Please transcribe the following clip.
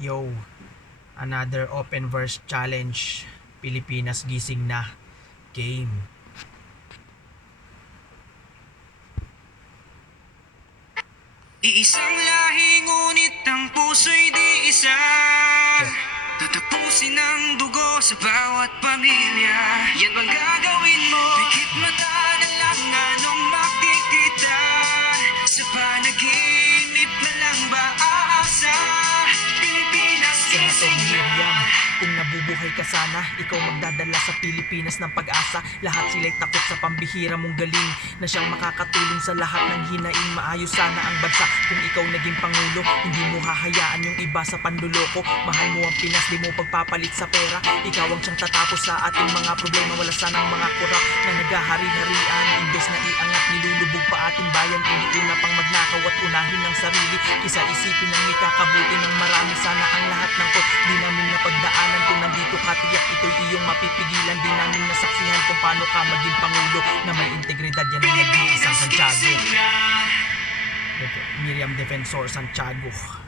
Yo, another open verse challenge. Pilipinas gising na. Game. Iisang lahi ngunit ang puso'y di isa. Tatapusin ang dugo sa bawat pamilya. Yan bang gagawin mo? Pikit mata na lang anong makikita. Sa panaginip na lang ba aasa? Pilipinas Senador gising na. Miriam, kung nabubuhay ka sana, ikaw magdadala sa Pilipinas ng pag-asa. Lahat sila'y takot sa pambihira mong galing, na siyang makakatulong sa lahat ng hinaing. Maayos sana ang bansa kung ikaw naging pangulo. Hindi mo hahayaan yung iba sa panluloko. Mahal mo ang Pinas, di mo pagpapalit sa pera. Ikaw ang siyang tatapos sa ating mga problema. Wala sanang mga kurap na naghahari-harian. Imbes na iangat, nilulubog pa ating bayan. Iniuna pang magnakaw at unahin ng sarili, kisa isipin ang ikakabuti ng marami. Sana ang lahat ng to di namin napagdaanan. Kung nandito ka, tiyak ito'y iyong mapipigilan. Di namin nasaksihan kung paano ka maging pangulo na may integridad. Yan ang nag-iisang Santiago. gising na. Miriam Defensor Santiago.